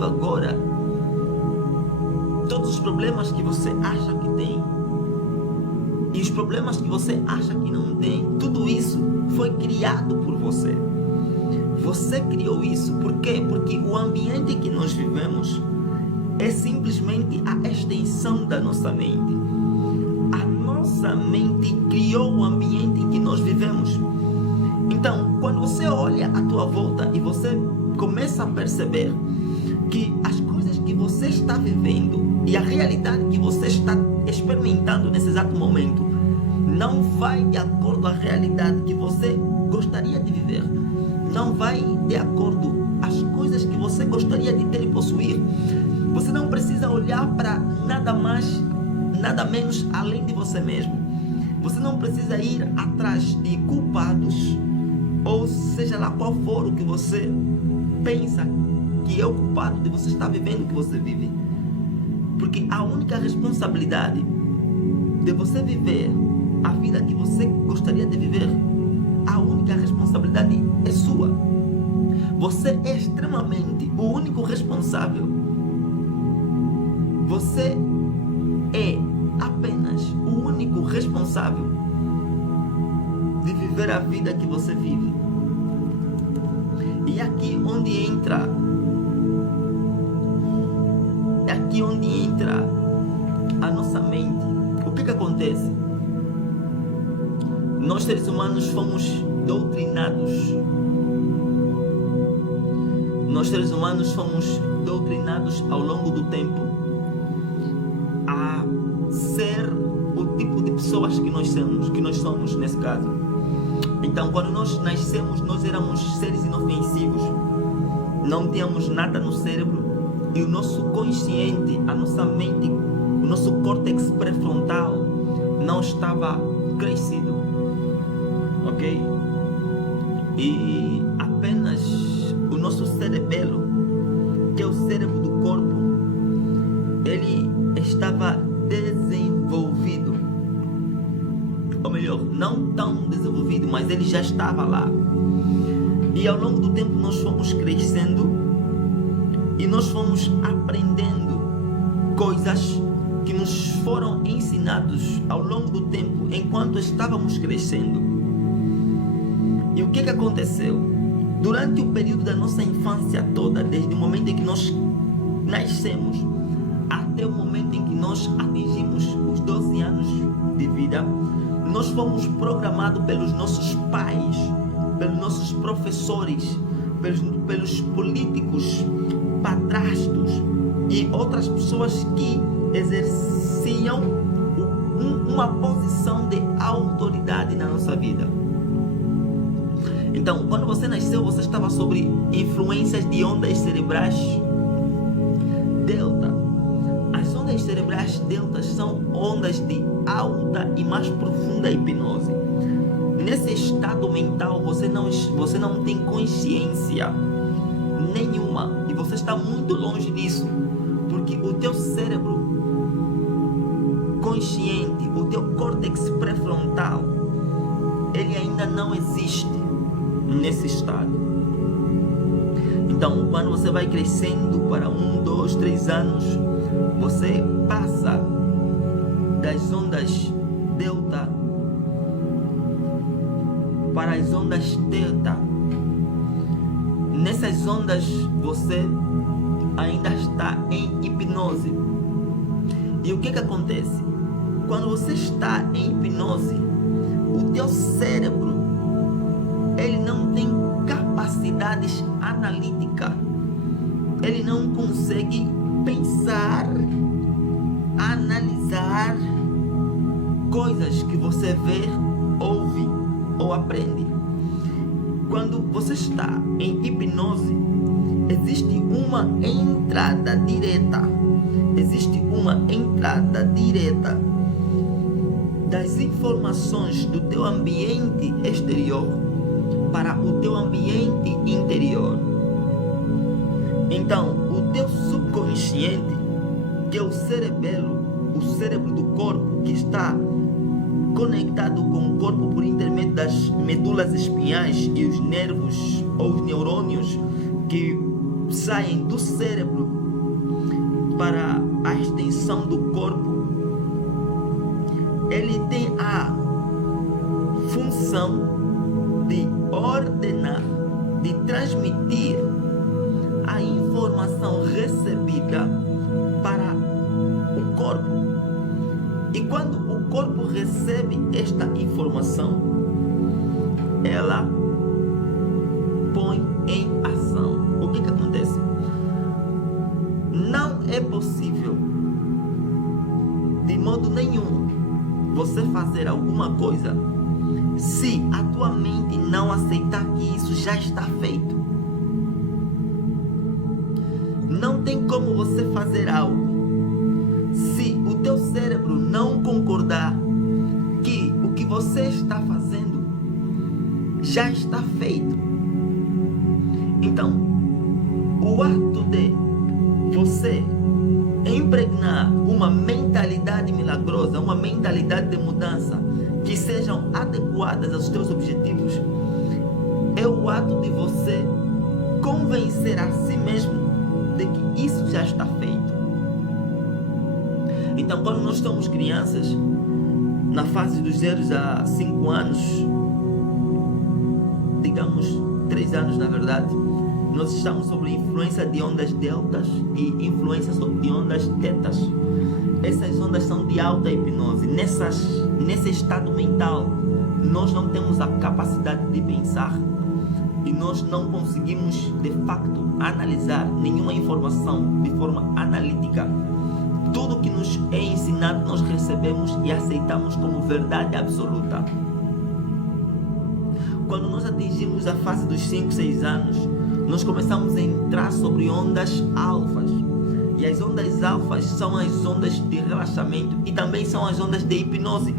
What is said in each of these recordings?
vivendo agora, todos os problemas que você acha que tem e os problemas que você acha que não tem, tudo isso foi criado por você. Você criou isso. Por quê? Porque o ambiente que nós vivemos é simplesmente a extensão da nossa mente. A nossa mente criou o ambiente em que nós vivemos. Então, quando você olha à tua volta e você começa a perceber que as coisas que você está vivendo e a realidade que você está experimentando nesse exato momento não vai de acordo com a realidade que você gostaria de viver, não vai de acordo às coisas que você gostaria de ter e possuir, você não precisa olhar para nada mais, nada menos além de você mesmo. Você não precisa ir atrás de culpados, ou seja lá qual for o que você pensa que é o culpado de você estar vivendo o que você vive. Porque a única responsabilidade de você viver a vida que você gostaria de viver, a única responsabilidade é sua. Você é extremamente o único responsável. Você é apenas o único responsável de viver a vida que você vive. E é aqui onde entra a nossa mente. O que acontece? Nós seres humanos fomos doutrinados. Nós seres humanos fomos doutrinados ao longo do tempo a ser o tipo de pessoas que nós somos nesse caso. Então, quando nós nascemos, nós éramos seres inofensivos, não tínhamos nada no cérebro e o nosso consciente, a nossa mente, o nosso córtex pré-frontal não estava crescido, ok? E apenas o nosso cerebelo, que é o cérebro do corpo, ele estava desenvolvido, ou melhor, não tão desenvolvido, mas ele já estava lá. E ao longo do tempo nós fomos crescendo e nós fomos aprendendo coisas que nos foram ensinados ao longo do tempo enquanto estávamos crescendo. E o que aconteceu? Durante o período da nossa infância toda, desde o momento em que nós nascemos até o momento em que nós atingimos os 12 anos de vida, nós fomos programados pelos nossos pais, pelos nossos professores, pelos políticos, padrastos e outras pessoas que exerciam uma posição de autoridade na nossa vida. Então, quando você nasceu, você estava sob influências de ondas cerebrais delta. As ondas cerebrais deltas são ondas de alta e mais profunda hipnose. Nesse estado mental, você não tem consciência nenhuma e você está muito longe disso, porque o teu cérebro consciente, o teu córtex pré-frontal, ele ainda não existe nesse estado. Então, quando você vai crescendo para 1, 2, 3 anos, você passa das ondas delta para as ondas teta. Nessas ondas você ainda está em hipnose. E o que acontece? Quando você está em hipnose, o teu cérebro, ele não tem capacidades analíticas. Ele não consegue pensar, analisar coisas que você vê, ouve ou aprende. Quando você está em hipnose, existe uma entrada direta. Existe uma entrada direta das informações do teu ambiente exterior para o teu ambiente interior. Então, o teu subconsciente, que é o cérebro do corpo, que está conectado com o corpo por intermédio das medulas espinhais e os nervos ou os neurônios que saem do cérebro para a extensão do corpo, ele tem a função de ordenar, de transmitir a informação recebida para o corpo. E quando o corpo recebe esta informação, ela põe em ação. O que acontece? Não é possível, de modo nenhum, você fazer alguma coisa se a tua mente não aceitar que isso já está feito. Não tem como você fazer algo se o teu cérebro não concordar que o que você está fazendo já está feito. Então, o ato de você impregnar uma mentalidade milagrosa, uma mentalidade de mudança que sejam adequadas aos teus objetivos, é o ato de você convencer a si mesmo de que isso já está feito. Então, quando nós somos crianças, na fase dos 0 a 5 anos, digamos 3 anos na verdade, nós estamos sob influência de ondas deltas e influência de ondas tetas. Essas ondas são de alta hipnose. Nesse estado mental, nós não temos a capacidade de pensar e nós não conseguimos, de facto, analisar nenhuma informação de forma analítica. Tudo que nos é ensinado, nós recebemos e aceitamos como verdade absoluta. Quando nós atingimos a fase dos 5, 6 anos, nós começamos a entrar sobre ondas alfas. E as ondas alfas são as ondas de relaxamento e também são as ondas de hipnose.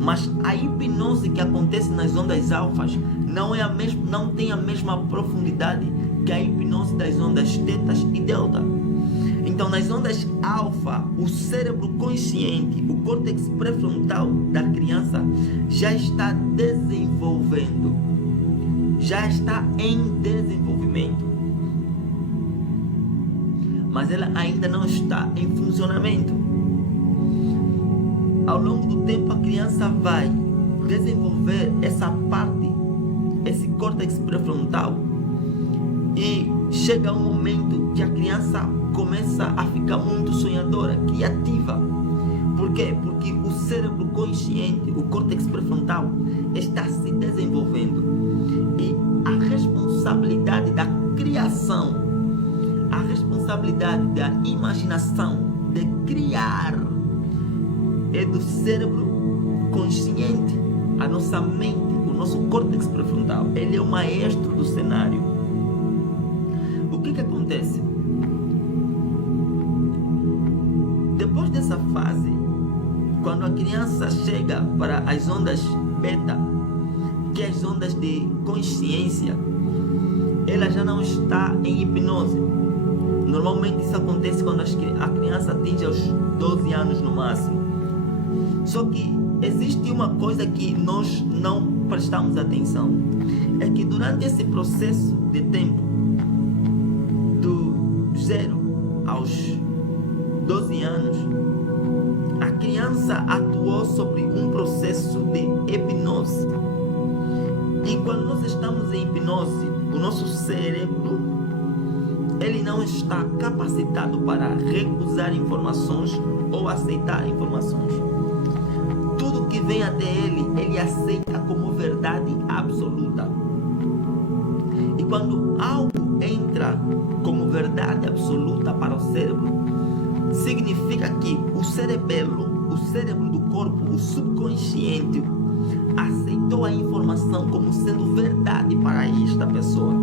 Mas a hipnose que acontece nas ondas alfas não tem a mesma profundidade que a hipnose das ondas tetas e delta. Então, nas ondas alfa, o cérebro consciente, o córtex pré-frontal da criança já está desenvolvendo, já está em desenvolvimento, mas ela ainda não está em funcionamento. Ao longo do tempo, a criança vai desenvolver essa parte, esse córtex pré-frontal, e chega um momento que a criança começa a ficar muito sonhadora, criativa. Por quê? Porque o cérebro consciente, o córtex pré-frontal, está se desenvolvendo. E a responsabilidade da criação, a responsabilidade da imaginação, de criar, é do cérebro consciente. A nossa mente, o nosso córtex pré-frontal, ele é o maestro do cenário. O que acontece? Depois dessa fase, quando a criança chega para as ondas beta, que é as ondas de consciência, ela já não está em hipnose. Normalmente isso acontece quando a criança atinge aos 12 anos no máximo. Só que existe uma coisa que nós não prestamos atenção. É que durante esse processo de tempo, do 0 aos 12 anos, a criança atuou sobre um processo de hipnose. E quando nós estamos em hipnose, o nosso cérebro, ele não está capacitado para recusar informações ou aceitar informações. Tudo que vem até ele, ele aceita como verdade absoluta. E quando algo entra como verdade absoluta para o cérebro, significa que o cérebro do corpo, o subconsciente, aceitou a informação como sendo verdade para esta pessoa.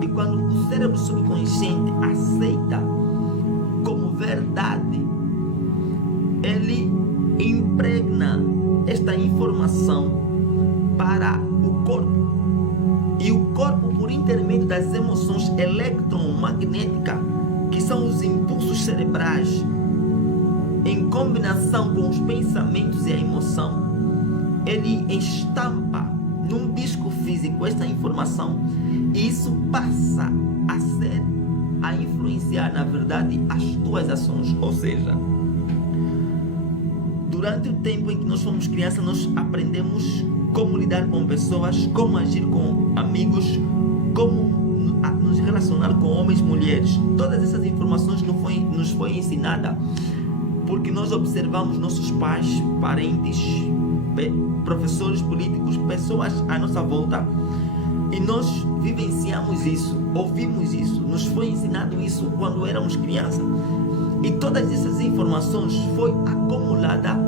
E quando o cérebro subconsciente aceita como verdade, ele impregna esta informação para o corpo. E o corpo, por intermédio das emoções eletromagnéticas, que são os impulsos cerebrais, em combinação com os pensamentos e a emoção, ele estampa num disco físico esta informação, e isso passa a ser influenciar, na verdade, as tuas ações. Ou seja, durante o tempo em que nós fomos crianças, nós aprendemos como lidar com pessoas, como agir com amigos, como nos relacionar com homens e mulheres. Todas essas informações nos foi ensinada porque nós observamos nossos pais, parentes, professores políticos, pessoas à nossa volta, e nós vivenciamos isso, ouvimos isso, nos foi ensinado isso quando éramos crianças, e todas essas informações foi acumulada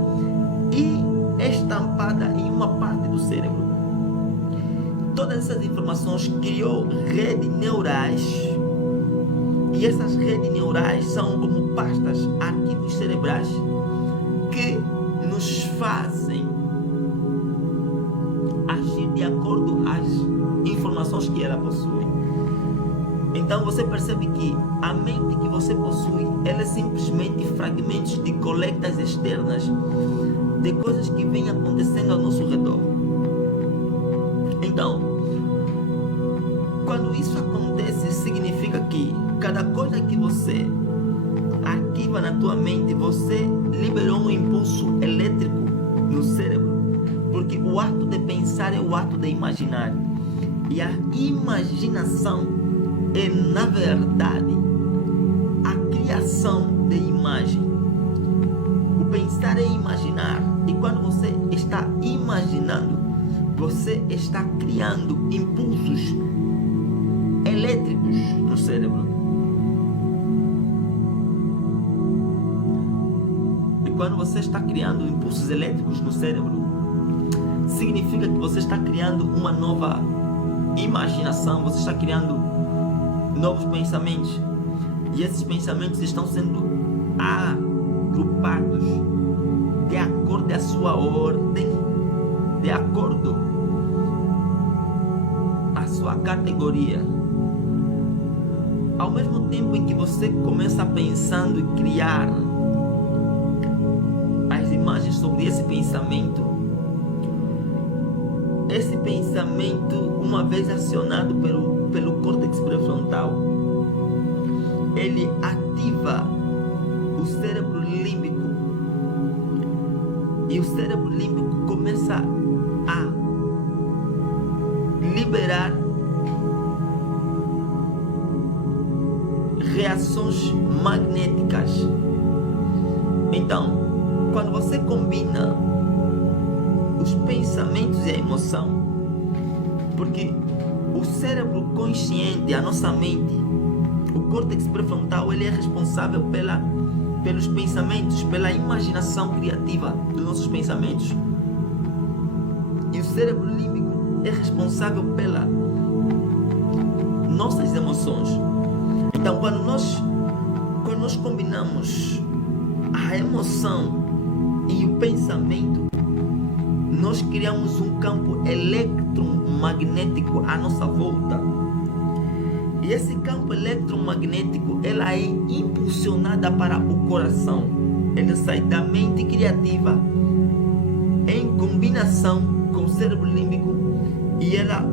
e estampada em uma parte do cérebro. Todas essas informações criou redes neurais, e essas redes neurais são como pastas, arquivos cerebrais que nos fazem agir de acordo com as informações que ela possui. Então você percebe que a mente que você possui, ela é simplesmente fragmentos de coletas externas de coisas que vêm acontecendo ao nosso redor. Então, quando isso acontece, significa que cada coisa que você ativa na tua mente, você liberou um impulso elétrico no cérebro, porque o ato de pensar é o ato de imaginar, e a imaginação é, na verdade, a criação de imagem. O pensar é imaginar, e quando você está imaginando, você está criando impulsos elétricos no cérebro. E quando você está criando impulsos elétricos no cérebro, significa que você está criando uma nova imaginação, você está criando novos pensamentos, e esses pensamentos estão sendo agrupados de acordo com a sua ordem, de acordo com a sua categoria. Ao mesmo tempo em que você começa pensando e criar as imagens sobre esse pensamento, uma vez acionado pelo córtex pré-frontal, ele ativa o cérebro límbico, e o cérebro límbico começa a liberar reações magnéticas. Então, quando você combina os pensamentos e a emoção, porque o cérebro consciente, a nossa mente, o córtex pré-frontal, ele é responsável pelos pensamentos, pela imaginação criativa dos nossos pensamentos, e o cérebro límbico é responsável pelas nossas emoções. Então, quando nós combinamos a emoção e o pensamento, nós criamos um campo eletromagnético à nossa volta. E esse campo eletromagnético, ela é impulsionada para o coração. Ela sai da mente criativa em combinação com o cérebro límbico, e ela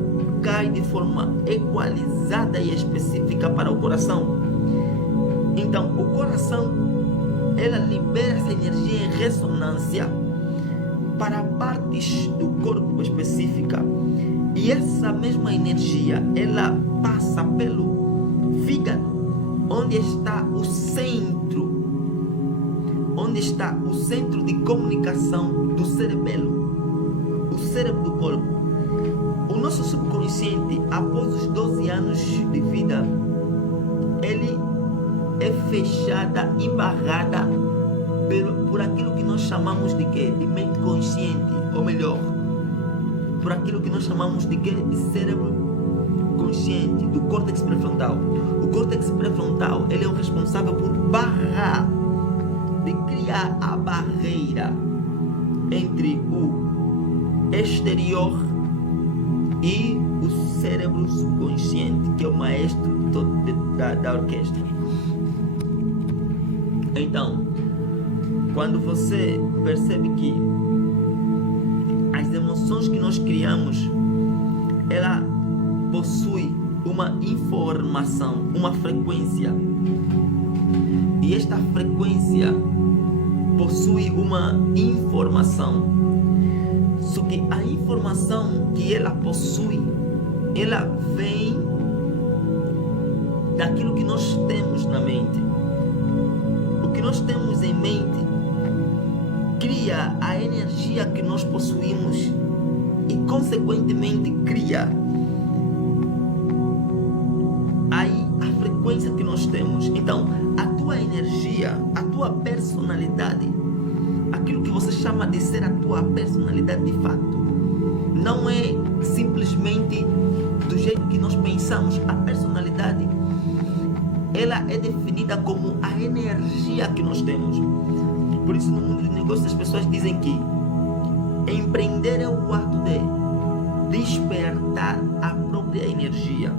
cai de forma equalizada e específica para o coração. Então, o coração, ela libera essa energia em ressonância para partes do corpo específica, e essa mesma energia, ela passa pelo fígado, onde está o centro de comunicação do cerebelo, o cérebro do corpo. O nosso subconsciente, após os 12 anos de vida, ele é fechada e barrada por aquilo que nós chamamos de quê? De mente consciente, ou melhor, por aquilo que nós chamamos de quê? De cérebro consciente, do córtex pré-frontal. O córtex pré-frontal, ele é o responsável por barrar, de criar a barreira entre o exterior e o cérebro subconsciente, que é o maestro da orquestra. Então, quando você percebe que as emoções que nós criamos, ela possui uma informação, uma frequência, E esta frequência possui uma informação. Só que a informação que ela possui, ela vem daquilo que nós temos na mente. O que nós temos em mente cria a energia que nós possuímos e, consequentemente, cria aí a frequência que nós temos. Então, a tua energia, a tua personalidade, aquilo que você chama de ser a tua personalidade de fato, não é simplesmente do jeito que nós pensamos. A personalidade, ela é definida como a energia que nós temos. Por isso, no mundo de negócios, as pessoas dizem que empreender é o ato de despertar a própria energia.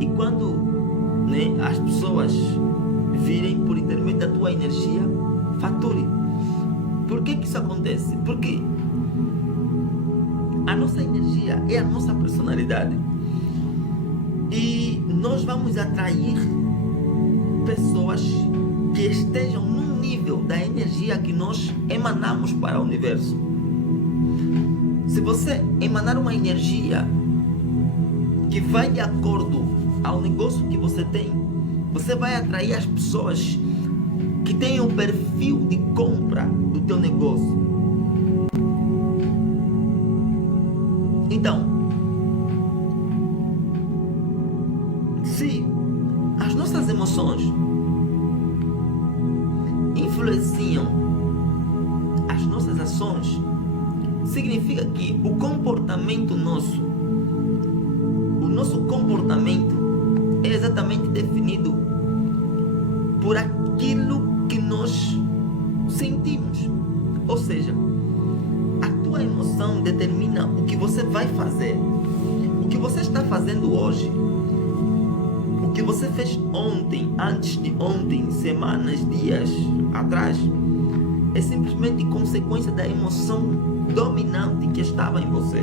E quando as pessoas virem por intermédio da tua energia, fature. Por que isso acontece? Porque a nossa energia é a nossa personalidade. E nós vamos atrair pessoas que estejam no nível da energia que nós emanamos para o universo. Se você emanar uma energia que vai de acordo ao negócio que você tem, você vai atrair as pessoas que têm o perfil de compra do teu negócio. Então, se as nossas emoções influenciam as nossas ações, significa que o comportamento nosso, o nosso comportamento é exatamente definido por aquilo que nós sentimos. Ou seja, a tua emoção determina o que você vai fazer. O que você está fazendo hoje, o que você fez ontem, antes de ontem, semanas, dias atrás, é simplesmente consequência da emoção dominante que estava em você.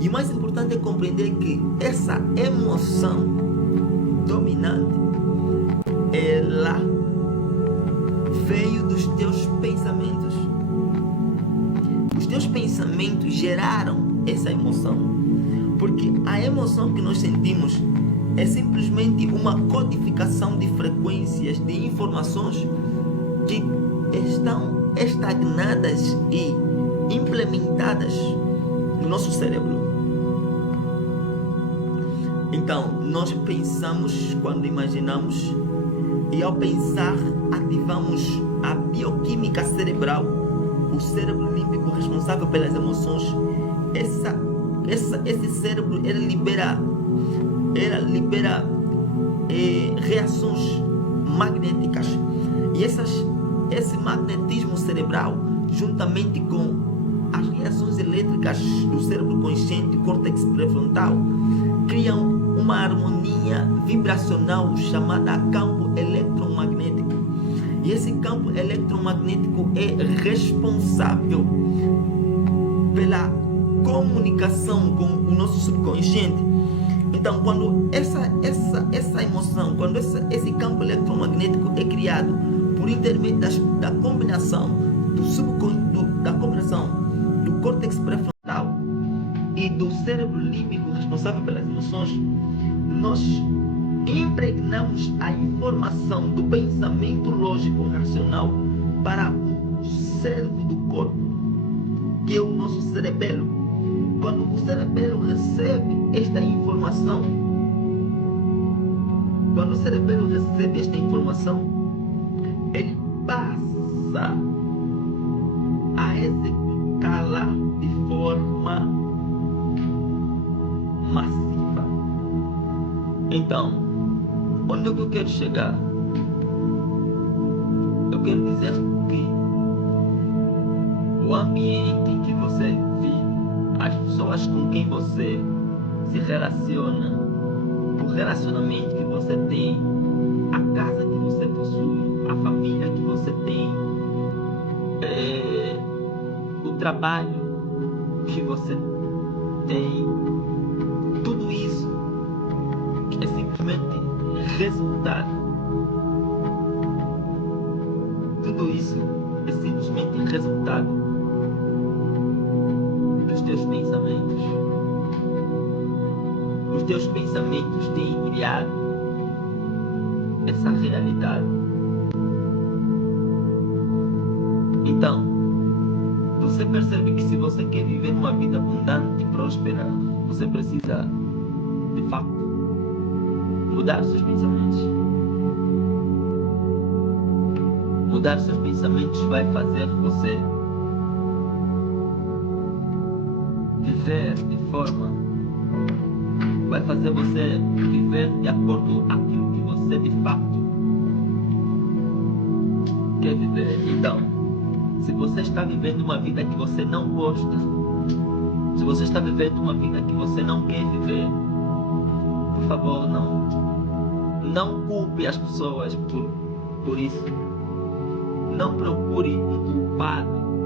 E o mais importante é compreender que essa emoção dominante, ela veio dos teus pensamentos. Os teus pensamentos geraram essa emoção. Porque a emoção que nós sentimos é simplesmente uma codificação de frequências, de informações que estão estagnadas e implementadas no nosso cérebro. Então, nós pensamos quando imaginamos, e ao pensar ativamos a bioquímica cerebral, o cérebro límbico responsável pelas emoções. Esse cérebro, ele libera reações magnéticas, e esse magnetismo cerebral, juntamente com as reações elétricas do cérebro consciente, córtex pré-frontal, criam uma harmonia vibracional chamada campo eletromagnético. E esse campo eletromagnético é responsável pela comunicação com o nosso subconsciente. Então, quando essa emoção, quando esse campo eletromagnético é criado por intermédio da combinação do córtex pré-frontal e do cérebro límbico responsável pelas emoções, nós impregnamos a informação do pensamento lógico racional para o cérebro do corpo, que é o nosso cerebelo. Quando o cerebelo recebe esta informação, ele passa a executá-la de forma massiva. Então, onde é que eu quero chegar? Eu quero dizer que o ambiente que você vive, as pessoas com quem você se relaciona, o relacionamento que você tem, a casa que você possui, a família que você tem, o trabalho que você tem, tudo isso É simplesmente resultado. Tudo isso é simplesmente resultado dos teus pensamentos. Os teus pensamentos têm criado essa realidade. Então, você percebe que se você quer viver uma vida abundante e próspera, você precisa, de facto, mudar seus pensamentos. Mudar seus pensamentos vai fazer você viver de forma, vai fazer você viver de acordo com aquilo que você de facto quer viver. Então, se você está vivendo uma vida que você não gosta, se você está vivendo uma vida que você não quer viver, por favor, não culpe as pessoas por isso. Não procure um culpado